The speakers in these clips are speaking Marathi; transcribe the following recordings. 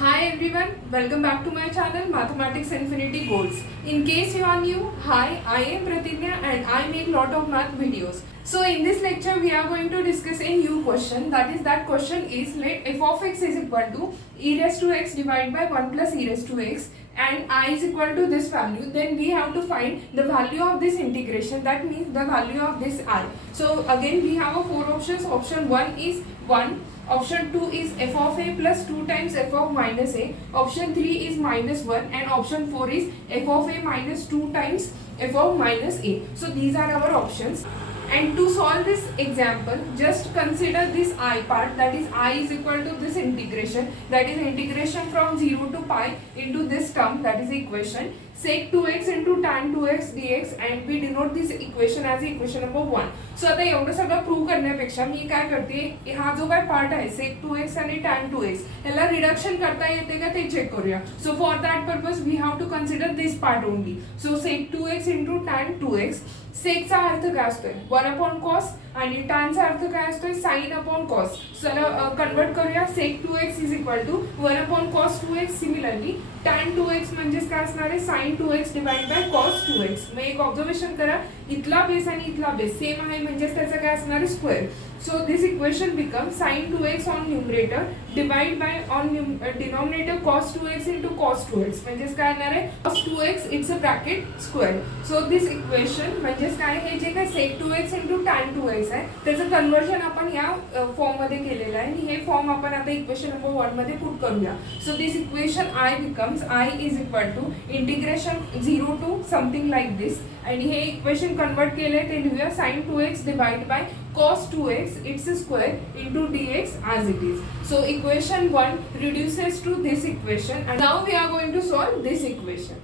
Hi everyone, welcome back to my channel Mathematics Infinity Goals. In case you are new, hi, I am Pratidnya and I make lot of math videos. So in this lecture we are going to discuss a new question. That question is, let f of x is equal to e raised to x divided by 1 plus e raised to x and I is equal to this value. Then we have to find the value of this integration, that means the value of this I. So again we have a 4 options. Option 1 is 1. Option 2 is f of a plus 2 times f of minus a. Option 3 is minus 1 and option 4 is f of a minus 2 times f of minus a. So these are our options. And to solve this example, just consider this I part, that is I is equal to this integration, that is integration from 0 to pi into this term, that is the equation, sec 2x into tan 2x dx, and we denote this equation as equation number 1. So आता एवढं सगळं प्रूव्ह करण्यापेक्षा मी काय करते, हा जो काय पार्ट आहे सेक 2x आणि tan 2x याला रिडक्शन करता येते का ते चेक करूया. So for that purpose we have to consider this part only. So sec 2x into tan 2x. सेकचा अर्थ काय असतोय 1 अपॉन कॉस आणि टॅनचा अर्थ काय असतोय साइन अपॉन कॉस. चला कन्वर्ट करूया. Sec 2x is equal to 1 upon cos 2x. Similarly tan 2x म्हणजेच काय असणार आहे sign 2x divide by cos 2x. मग एक ऑब्झर्वेशन करा, इथला बेस आणि इथला बेस सेम आहे म्हणजेच त्याचं काय असणार आहे square. So this equation becomes sin 2x on numerator divide by on denominator cos 2x into cos 2x. म्हणजेच काय येणार आहे cos 2x it's a bracket square. So this equation म्हणजेच काय हे जे काय sec 2x into tan 2x आहे त्याचं कन्वर्जन आपण या फॉर्म मध्ये केलेलं आहे आणि हे फॉर्म आपण आता इक्वेशन नंबर 1 मध्ये पुट करूया. So this equation I becomes I is equal to integration 0 to something like this आणि हे इक्वेशन कन्वर्ट केले ते लिहूया sin 2x divided by cos 2x its square into dx as it is. So equation 1 reduces to this equation and now we are going to solve this equation.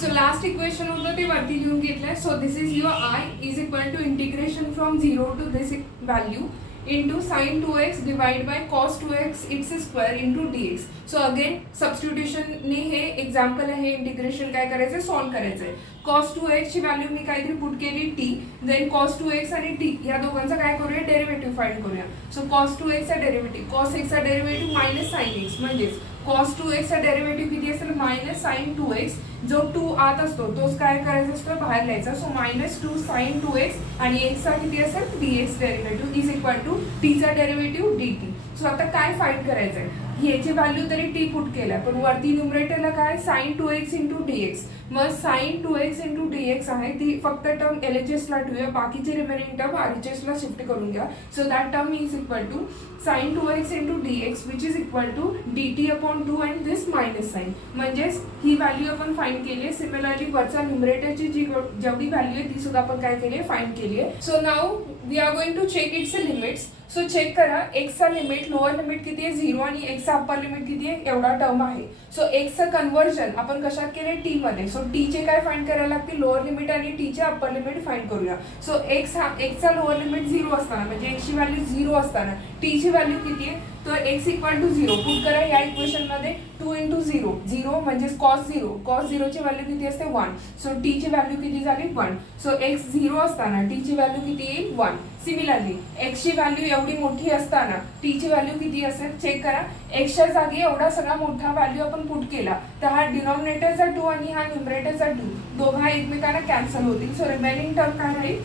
So last equation होतं ते वरती लिहून घेतलंय. So this is your I is equal to integration from 0 to this value into sin 2x divided by cos 2x its square into dx. So again substitution ने हे example आहे इंटिग्रेशन काय करायचं सॉल्व करायचंय. cos 2x ची व्हॅल्यू मी काहीतरी पुट केली t, देन cos 2x आणि t या दोघांचा काय करूया डेरिव्हेटिव्ह फाइंड करूया. सो cos 2x चा डेरिव्हेटिव्ह cos x चा डेरिव्हेटिव्ह मायनस sin x म्हणजेच cos 2x चा डेरिव्हेटिव्ह किती असेल मायनस sin 2x. जो 2 आत असतो तोच काय करायचा असतो बाहेर लिहायचा. सो मायनस 2 sin 2x आणि x चा किती असेल dx derivative is equal to t चा डेरिव्हेटिव्ह dt. सो आता काय फाइंड करायचं आहे, ह्याची व्हॅल्यू तरी t पुट केला पण वरती न्यूमरेटरला काय sin 2x into dx. मग sin 2x into dx आहे ती फक्त टर्म LHS ला ठेवूया, बाकीचे रिमेनिंग टर्म RHS ला शिफ्ट करून घ्या. So that term is equal to sin 2x into dx which is equal to dt upon 2 and this minus sign. म्हणजेच ही व्हॅल्यू आपण फाइंड केली आहे. सिमिलरली वरचा न्यूमरेटरची जी जेवढी व्हॅल्यू आहे ती सुद्धा आपण काय केली आहे फाइंड केली आहे. So now we are going to check its limits. So check करा x चा लिमिट लोअर लिमिट किती आहे 0 आणि x चा अप्पर लिमिट किती आहे एवढा टर्म आहे. सो x चं कन्वर्जन आपण कशात केले t मध्ये. सो t चे काय फाइंड करायला लागते लोअर लिमिट आणि t चे अप्पर लिमिट फाइंड करूया. सो x चा लोअर लिमिट 0 असताना म्हणजे x ची व्हॅल्यू 0 असताना t ची व्हॅल्यू किती आहे तर x इक्वल टू 0 पुट करा या इक्वेशन मध्ये. 2 into 0 0 म्हणजे cos 0 ची व्हॅल्यू किती असते 1. सो t ची व्हॅल्यू किती झाली 1. सो x 0 असताना t ची व्हॅल्यू किती येईल 1. सिमिलरली x ची व्हॅल्यू एवढी मोठी असताना t ची व्हॅल्यू किती असेल चेक करा. x च्या जागी एवढा सगळा मोठा व्हॅल्यू आपण पुट केला तर हा डिनॉमिनेटरचा 2 आणि हा न्यूमरेटरचा 2 दोघा एकमेकांना कॅन्सल होतील. सो रिमेनिंग टर्म काय राहील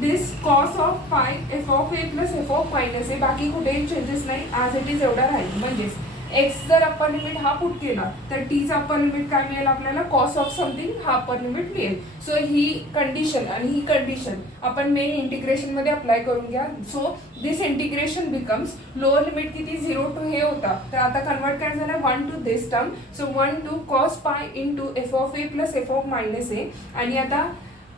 दिस cos ऑफ पाय f of a plus f of minus a. बाकी कुठेही चेंजेस नाही ॲज इट इज एवढा राहील. म्हणजेच x जर अप्पर लिमिट हा पुट केला तर t चा अप्पर लिमिट काय मिळेल आपल्याला cos ऑफ समथिंग हा अप्पर लिमिट मिळेल. सो ही कंडिशन आणि ही कंडिशन आपण मेन इंटिग्रेशन मध्ये अप्लाय करून घ्या. So this integration becomes lower limit किती 0 टू हे होता तर आता कन्वर्ट काय झालं 1 to this term. So 1 to cos pi into f of a plus f of minus a आणि आता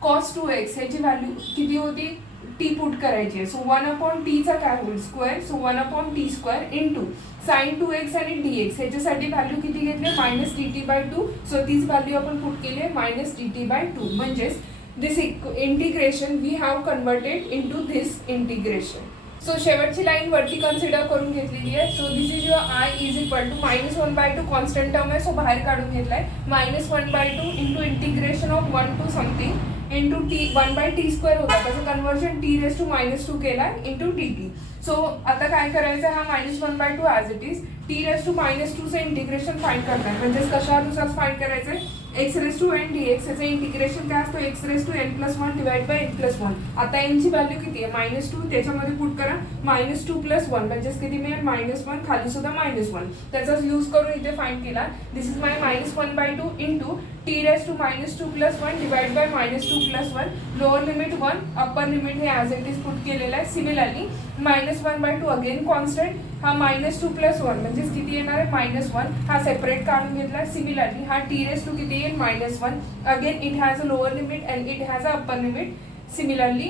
cos 2x ह्याची व्हॅल्यू किती होती t पुट करायची आहे. सो 1 अपॉन t चा काय होईल square. So 1 upon t square into sin 2x आणि dx ह्याच्यासाठी व्हॅल्यू किती घेतली मायनस dt बाय 2. सो तीच व्हॅल्यू आपण पुट केली आहे मायनस dt बाय 2. म्हणजेच this integration we have converted into this integration. So शेवटची लाईन वरती कन्सिडर करून घेतलेली आहे. So this is your I is equal to minus 1/2 constant term आहे सो बाहेर काढून घेतलाय. Minus 1/2 into integration of 1 to something into t 1/t square होता त्याचं कन्वर्जन t रेस टू -2 केला इंटू dt. सो आता काय करायचं, हा -1/2 ॲज इट इज t⁻²⁻2 चे इंटिग्रेशन फाइंड करणार, म्हणजेच कशानुसार फाइंड करायचंय, x⁻n dx याचं इंटिग्रेशन काय असतं, x⁻n+1 डिवाइड बाय n+1. आता n ची व्हॅल्यू किती आहे, -2, त्याच्यामध्ये पुट करा -2 + 1 म्हणजेच किती मिळेल, -1, खाली सुद्धा -1. त्याचाच यूज करून इथे फाइंड केला. This is my -1/2 into t⁻²⁻2 + 1 divide by -2 + 1, lower limit 1, upper limit हे ॲज इट इज पुट केलेलं आहे. सिमिलरली -1/2 अगेन कॉन्स्टंट, हा -2 + 1 म्हणजेच किती येणार आहे, -1, हा सेपरेट काढून घेतला. सिमिलरली हा t⁻² किती येईल, -1, again it has a lower limit and it has a upper limit. Similarly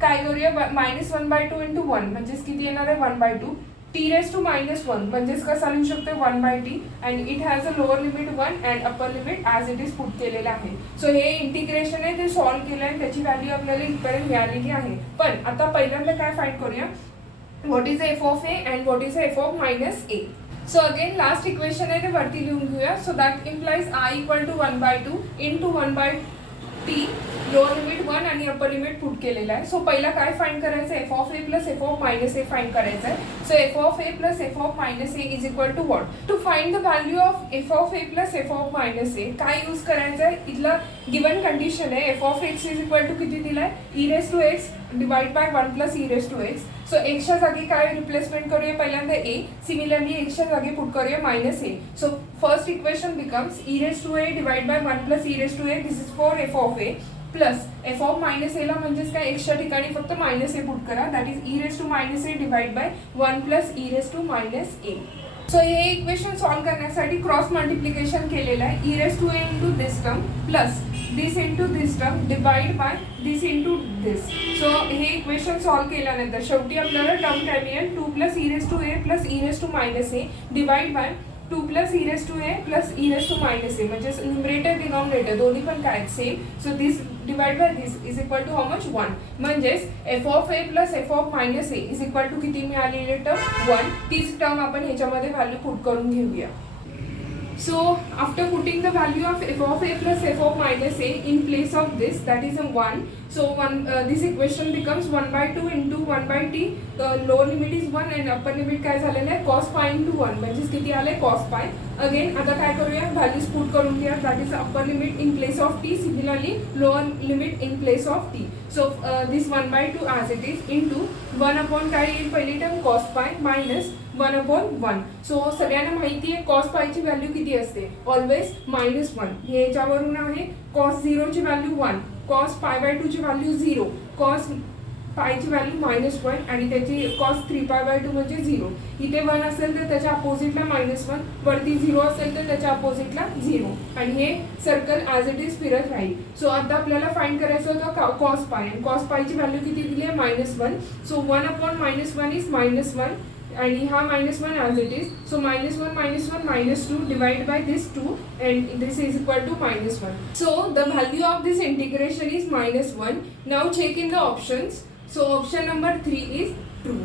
काय करूया, -1/2 इंटू 1 म्हणजेच किती येणार आहे, 1/2. t⁻⁻1 म्हणजेच कसा लिहू शकतो, 1/t, and it has a lower limit 1 and upper limit as it is put केलेलं आहे. सो हे इंटिग्रेशन आहे ते सॉल्व्ह केलं आहे, त्याची व्हॅल्यू आपल्याला इथपर्यंत मिळालेली आहे. पण आता पहिल्यांदा काय फाइंड करूया, what is f of a and what is f of -a. So again last equation आहे ते वरती लिहून घेऊया. So that implies i = 1/2 into 1/t, lower limit 1 आणि अप्पर लिमिट पुट केलेलं आहे. सो पहिला काय फाइंड करायचं, f of a + f of -a find करायचं आहे. So f of a + f of -a is equal to what, to find the value of f of a + f of -a काय यूज करायचं आहे, इथला गिवन कंडिशन आहे f of x is equal to किती दिलाय, e⁻x divide by 1 + e⁻x. So एक्सच्या जागी काय रिप्लेसमेंट करूया, पहिल्यांदा a, सिमिलरली एक्सच्या जागी पुट करूया -a. So first equation becomes e⁻a divide by 1 + e⁻a, this is for f of a, plus f of -a ला म्हणजेच काय, एक्सच्या ठिकाणी फक्त -a पुट करा, that is e⁻a divide by 1 + e⁻a. So हे इक्वेशन सॉल्व्ह करण्यासाठी क्रॉस मल्टिप्लिकेशन केलेलं आहे, e⁻a into this term plus this into this term divide by this into this. So हे इक्वेशन सॉल्व्ह केल्यानंतर शेवटी आपल्याला टर्म काय मिळेल, 2 + e⁻a + e⁻a divide by 2 + e⁻a + e⁻a, म्हणजे न्यूमरेटर डिनॉमिनेटर दोन्ही पण काय same. So this divide by this is equal to how much, 1. म्हणजेच f of a + f of -a is equal to किती मिळालेली टर्म, 1. तीच टर्म आपण ह्याच्यामध्ये व्हॅल्यू पुट करून घेऊया. So after putting the value of f of a + f of -a in place of this, that is a 1. So this equation becomes 1/2 into 1/t. Lower limit is 1 and upper limit काय झालेलं आहे, cos pi into 1 म्हणजेच किती आले, cos pi. अगेन आता काय करूया, व्हॅल्यूज पुट करून घ्या, that is upper limit in place of t, similarly lower limit in place of t. So this 1/2 as it is into 1 काय येईल, पहिली term cos pi minus 1/1. So सगळ्यांना माहिती आहे cos pi ची व्हॅल्यू किती असते, ऑलवेज -1. हे याच्यावरून आहे cos 0 ची व्हॅल्यू 1, cos pi/2 ची व्हॅल्यू 0, cos pi ची व्हॅल्यू -1 आणि त्याची cos 3π/2 म्हणजे 0. इथे 1 असेल तर त्याच्या अपोजिटला -1, वरती 0 असेल तर त्याच्या अपोजिटला 0, आणि हे सर्कल ॲज इट इज फिरत राहील. सो आता आपल्याला फाइंड करायचं होतं cos pi, आणि cos pi ची व्हॅल्यू किती दिली आहे, -1. सो 1/-1 इज -1, आणि हा -1 as it is. So -1 -2 divide by this 2 and this is equal to -1. So the value of this integration is -1. Now check in the options. So option number 3 is true.